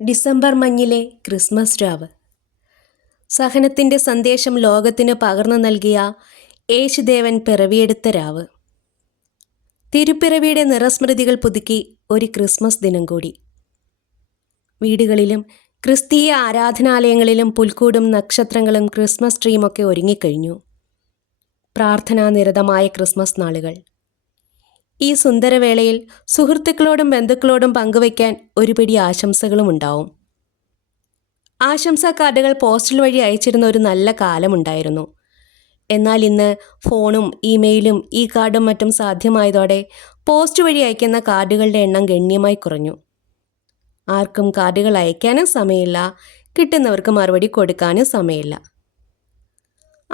December മഞ്ഞിലെ Christmas രാവ്. സഹനത്തിൻ്റെ സന്ദേശം ലോകത്തിന് പകർന്നു നൽകിയ യേശുദേവൻ പിറവിയെടുത്ത രാവ്. തിരുപ്പിറവിയുടെ നിറസ്മൃതികൾ പുതുക്കി ഒരു ക്രിസ്മസ് ദിനം കൂടി. വീടുകളിലും ക്രിസ്തീയ ആരാധനാലയങ്ങളിലും പുൽക്കൂടും നക്ഷത്രങ്ങളും ക്രിസ്മസ് ട്രീയുമൊക്കെ ഒരുങ്ങിക്കഴിഞ്ഞു. പ്രാർത്ഥനാനിരതമായ ക്രിസ്മസ് നാളുകൾ. ഈ സുന്ദരവേളയിൽ സുഹൃത്തുക്കളോടും ബന്ധുക്കളോടും പങ്കുവയ്ക്കാൻ ഒരു പിടി ആശംസകളും ഉണ്ടാവും. ആശംസാ കാർഡുകൾ പോസ്റ്റൽ വഴി അയച്ചിരുന്ന ഒരു നല്ല കാലമുണ്ടായിരുന്നു. എന്നാൽ ഇന്ന് ഫോണും ഇമെയിലും ഈ കാർഡും മറ്റും സാധ്യമായതോടെ പോസ്റ്റ് വഴി അയക്കുന്ന കാർഡുകളുടെ എണ്ണം ഗണ്യമായി കുറഞ്ഞു. ആർക്കും കാർഡുകൾ അയക്കാനും സമയമില്ല, കിട്ടുന്നവർക്ക് മറുപടി കൊടുക്കാനും സമയമില്ല.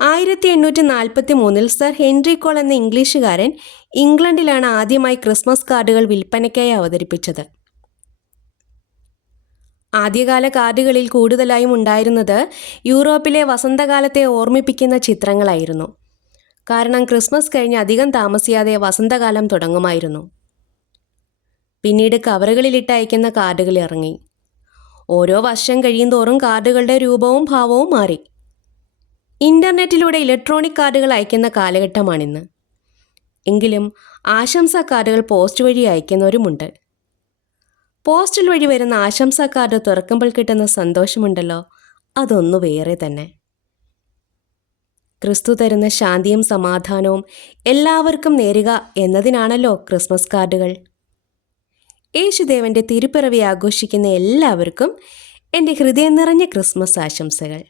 1843 സർ ഹെൻറി കോൾ എന്ന ഇംഗ്ലീഷുകാരൻ ഇംഗ്ലണ്ടിലാണ് ആദ്യമായി ക്രിസ്മസ് കാർഡുകൾ വിൽപ്പനയ്ക്കായി അവതരിപ്പിച്ചത്. ആദ്യകാല കാർഡുകളിൽ കൂടുതലായും ഉണ്ടായിരുന്നത് യൂറോപ്പിലെ വസന്തകാലത്തെ ഓർമ്മിപ്പിക്കുന്ന ചിത്രങ്ങളായിരുന്നു. കാരണം ക്രിസ്മസ് കഴിഞ്ഞ് അധികം താമസിയാതെ വസന്തകാലം തുടങ്ങുമായിരുന്നു. പിന്നീട് കവറുകളിലിട്ട് അയക്കുന്ന കാർഡുകൾ ഇറങ്ങി. ഓരോ വർഷം കഴിയുന്തോറും കാർഡുകളുടെ രൂപവും ഭാവവും മാറി. ഇൻ്റർനെറ്റിലൂടെ ഇലക്ട്രോണിക് കാർഡുകൾ അയക്കുന്ന കാലഘട്ടമാണിന്ന്. എങ്കിലും ആശംസാ കാർഡുകൾ പോസ്റ്റ് വഴി അയക്കുന്നവരുമുണ്ട്. പോസ്റ്റൽ വഴി വരുന്ന ആശംസാ കാർഡ് തുറക്കുമ്പോൾ കിട്ടുന്ന സന്തോഷമുണ്ടല്ലോ, അതൊന്നു വേറെ തന്നെ. ക്രിസ്തു തരുന്ന ശാന്തിയും സമാധാനവും എല്ലാവർക്കും നേരുക എന്നതിനാണല്ലോ ക്രിസ്മസ് കാർഡുകൾ. യേശുദേവൻ്റെ തിരുപ്പിറവി ആഘോഷിക്കുന്ന എല്ലാവർക്കും എൻ്റെ ഹൃദയം നിറഞ്ഞ ക്രിസ്മസ് ആശംസകൾ.